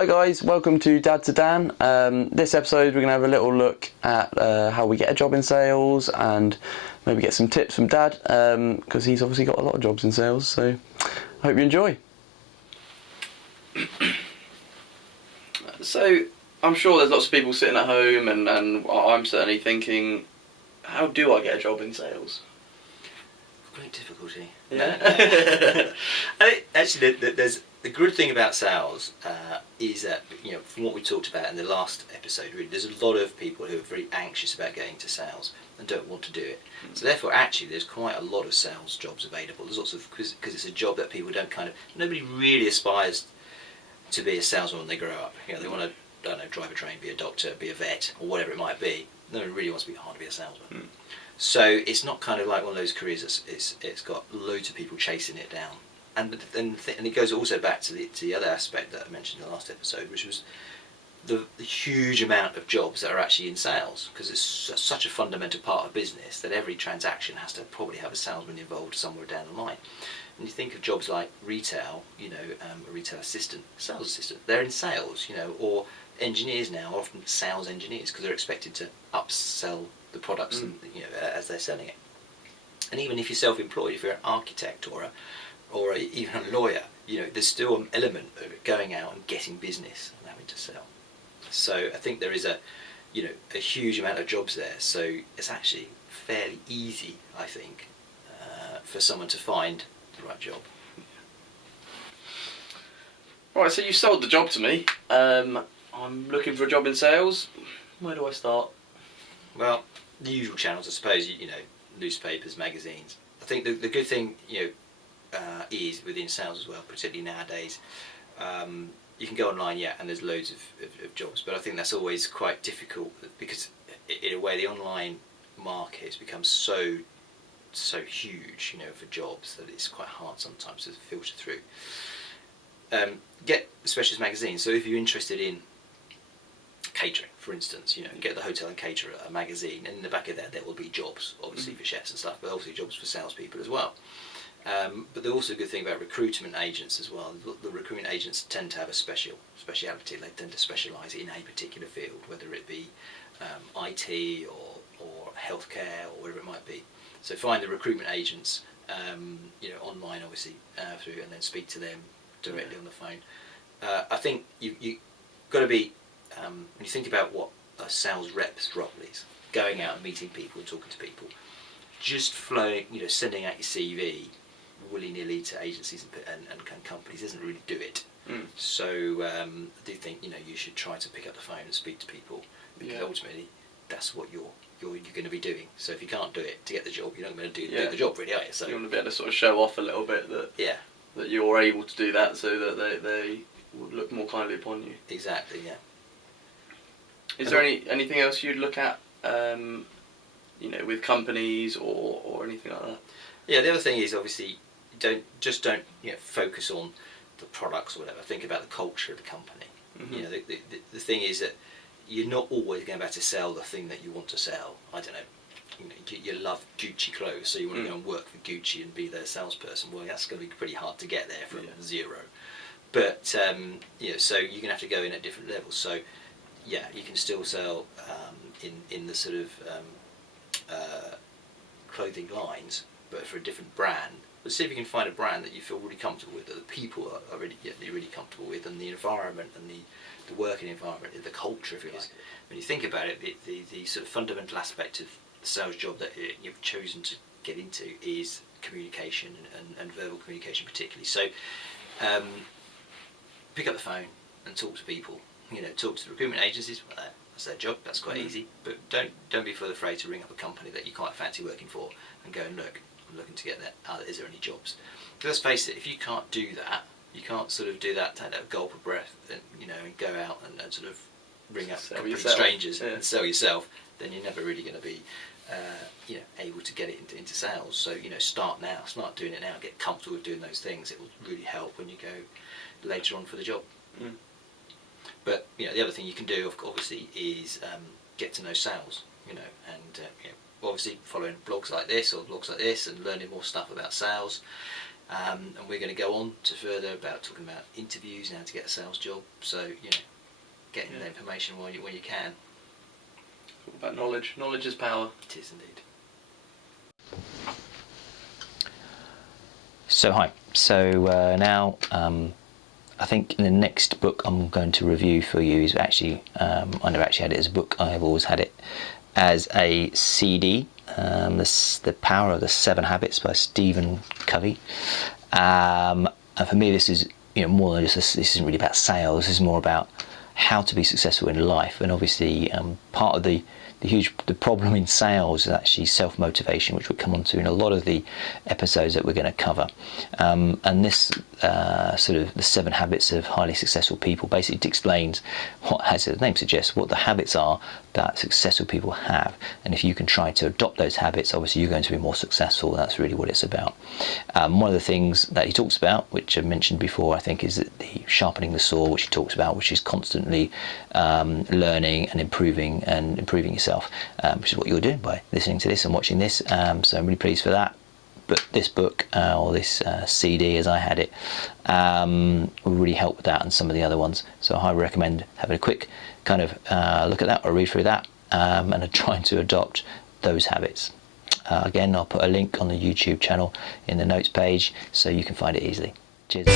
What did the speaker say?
Hi guys, welcome to Dad to Dan. This episode we're going to have a little look at how we get a job in sales and maybe get some tips from Dad because he's obviously got a lot of jobs in sales, so I hope you enjoy. So I'm sure there's lots of people sitting at home and I'm certainly thinking, how do I get a job in sales? Great difficulty. Yeah. Actually, there's the good thing about sales is that, you know, from what we talked about in the last episode, really, there's a lot of people who are very anxious about getting to sales and don't want to do it. So therefore, actually, there's quite a lot of sales jobs available. There's lots of, because it's a job that people don't nobody really aspires to be a salesman when they grow up. You know, they want to, I don't know, drive a train, be a doctor, be a vet, or whatever it might be. No one really wants to be hard to be a salesman. So it's not kind of like one of those careers it's got loads of people chasing it down. And it goes also back to the other aspect that I mentioned in the last episode, which was the huge amount of jobs that are actually in sales, because it's such a fundamental part of business that every transaction has to probably have a salesman involved somewhere down the line. And you think of jobs like retail, you know, a retail assistant, sales assistant, they're in sales, you know, or engineers now are often sales engineers because they're expected to upsell the products and, you know, as they're selling it. And even if you're self-employed, if you're an architect or even a lawyer, you know, there's still an element of going out and getting business and having to sell. So I think there is a huge amount of jobs there. So it's actually fairly easy, I think, for someone to find the right job. Right, so you sold the job to me. I'm looking for a job in sales. Where do I start? Well, the usual channels, I suppose, you know, newspapers, magazines. I think the good thing, you know, is within sales as well, particularly nowadays. You can go online, yeah, and there's loads of jobs, but I think that's always quite difficult because, in a way, the online market has become so huge, you know, for jobs that it's quite hard sometimes to filter through. Get specialist magazines. So if you're interested in catering, for instance, you know, get the Hotel and Caterer, a magazine, and in the back of there will be jobs, obviously for chefs and stuff, but obviously jobs for salespeople as well. But there's also a good thing about recruitment agents as well. The recruitment agents tend to have a speciality. They tend to specialise in a particular field, whether it be IT or healthcare or whatever it might be. So find the recruitment agents, you know, online obviously through, and then speak to them directly on the phone. I think you got to be when you think about what a sales rep's role is, going out and meeting people and talking to people, just flowing, you know, sending out your CV willy-nilly to agencies and companies doesn't really do it. So I do think, you know, you should try to pick up the phone and speak to people, because ultimately that's what you're going to be doing. So if you can't do it to get the job, you're not going to do the job, really, are you? So you want to be able to sort of show off a little bit that you're able to do that, so that they would look more kindly upon you. Exactly, yeah. Is there anything else you'd look at, you know, with companies or anything like that? Yeah, the other thing is obviously don't you know, focus on the products or whatever. Think about the culture of the company. You know, the thing is that you're not always going to be able to sell the thing that you want to sell. I don't know. You know, you love Gucci clothes, so you want to go and work for Gucci and be their salesperson. Well, that's going to be pretty hard to get there from zero. But you know, so you're going to have to go in at different levels. So yeah, you can still sell in the sort of clothing lines, but for a different brand. But see if you can find a brand that you feel really comfortable with, that the people are really comfortable with, and the environment and the working environment, the culture, if you like. When you think about it, the sort of fundamental aspect of the sales job that you've chosen to get into is communication and verbal communication particularly. So pick up the phone and talk to people. You know, talk to the recruitment agencies. Well, that's their job. That's quite easy. But don't be afraid to ring up a company that you quite fancy working for and go and look. I'm looking to get that. Is there any jobs? Let's face it. If you can't do that, you can't sort of do that. Take that gulp of breath, and you know, and go out and sort of ring up complete strangers and sell yourself. Then you're never really going to be, you know, able to get it into sales. So you know, start now. Start doing it now. Get comfortable with doing those things. It will really help when you go later on for the job. But you know, the other thing you can do, obviously, is get to know sales. You know, and you know, obviously following blogs like this and learning more stuff about sales. And we're going to go on to further about talking about interviews and how to get a sales job. So, getting the information when you can. All about knowledge. Knowledge is power. It is indeed. So hi. So now I think the next book I'm going to review for you is actually I never actually had it as a book. I've always had it as a CD. The Power of the 7 Habits by Stephen Covey. And for me, this is more than just this isn't really about sales. This is more about how to be successful in life. And obviously, part of the problem in sales is actually self-motivation, which we'll come on to in a lot of the episodes that we're going to cover. And this sort of the 7 habits of highly successful people basically explains what, as the name suggests, what the habits are that successful people have. And if you can try to adopt those habits, obviously you're going to be more successful. That's really what it's about. One of the things that he talks about, which I mentioned before, I think, is that the sharpening the saw, which he talks about, which is constantly learning and improving yourself, which is what you're doing by listening to this and watching this. So I'm really pleased for that. But this book, or this CD as I had it, will really help with that and some of the other ones. So I highly recommend having a quick kind of look at that or read through that and trying to adopt those habits. Again, I'll put a link on the YouTube channel in the notes page so you can find it easily. Cheers.